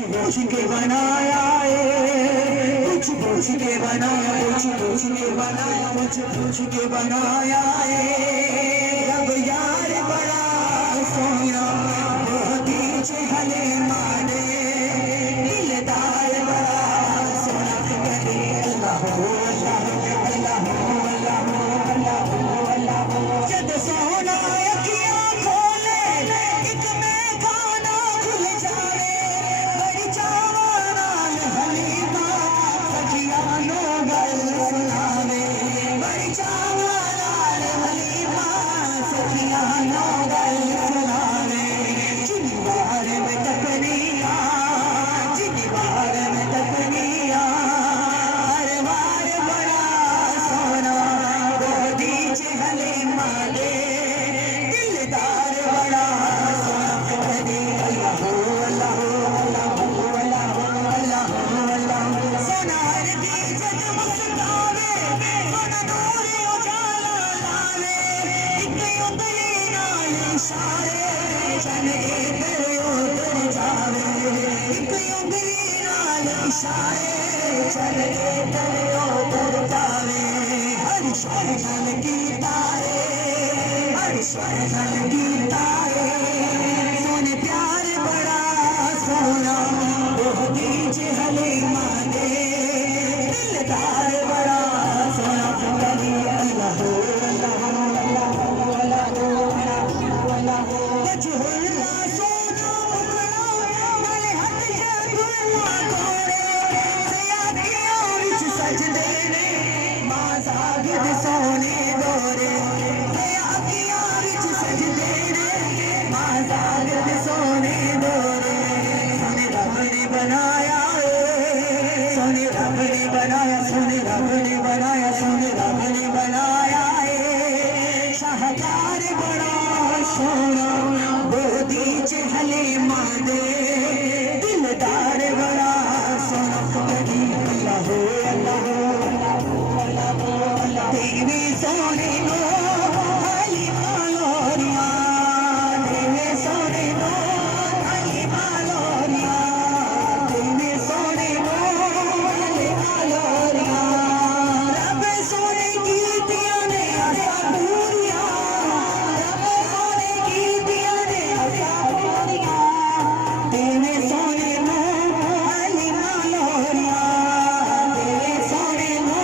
पूछ के बनाया है, पूछ के बनाया, पूछ के बनाया, पूछ के बनाया है। रब यार बड़ा सोया पीछे हले माने, दिलदार बड़ा सोना करे। अल्लाह अल्लाह अल्लाह अल्लाह अल्लाह अल्लाह। जद सोना अखियां खोले एक में खाना खुल जाए, बड़ी चावान हलीमा सखिया नो गल सुनावे, बड़ी चावान हलीमा सखिया नो गल सुनावे। जिनवार में तकनिया, जिनवार में तकनिया, हर बार बड़ा सोना गोदी च हलीमा दे, दिलदार बड़ा सोना करे। अल्लाह अल्लाह अल्लाह अल्लाह अल्लाह अल्लाह। सोनार दी जग मुस्कावे, सोना नूर उजाला लावे, एक उंगली नाल इशारे चन इधर उधर जावे, एक उंगली नाल इशारे चन इधर उधर जावे। हर शय नल की तारे, हर शय नल की तारे, सोने प्यार बड़ा सोना गोदी च हलीमा दे, दिलदार बड़ा सोना करे। अल्लाह अल्लाह अल्लाह अल्लाह। वजहुल्लाह सोना मुखड़ा, नाले हथ च दुआ कोरे, सयादियां विच सजदे ने मां सागिद सोने दोरे, सयादियां विच सजदे ने मां सागिद सोने दोरे। सोने रब ने बनाया है, सोने रब ने बनाया, सोने रब ने बनाया, सोने रब ने बनाया है। शाहकार बड़ा सोना गोदी च हलीमा दे, दिलदार बड़ा सोना करे। अल्लाह अल्लाह अल्लाह। देवी सोने नो हलीमा लोरिया, देवी सोने नो हलीमा लोरिया, देवी सोने नो हलीमा लोरिया। रब सोने कीतियां ने आसा पूरिया, रब सोने कीतियां ने आसा पूरिया, देवी सोने नो हलीमा लोरिया, देवी सोने नो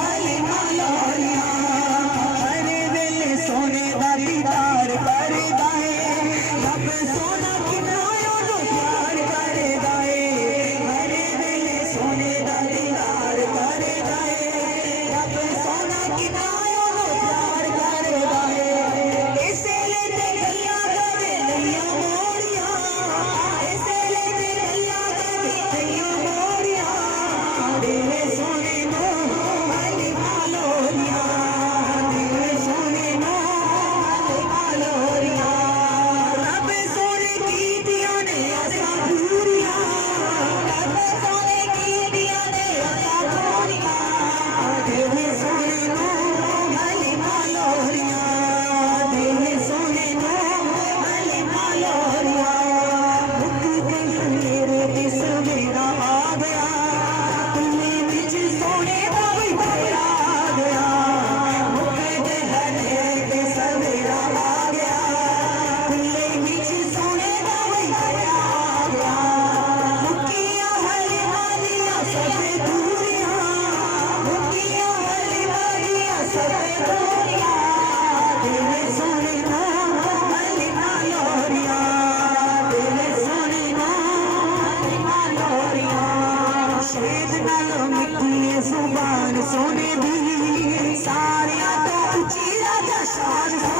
हलीमा लोरिया। शान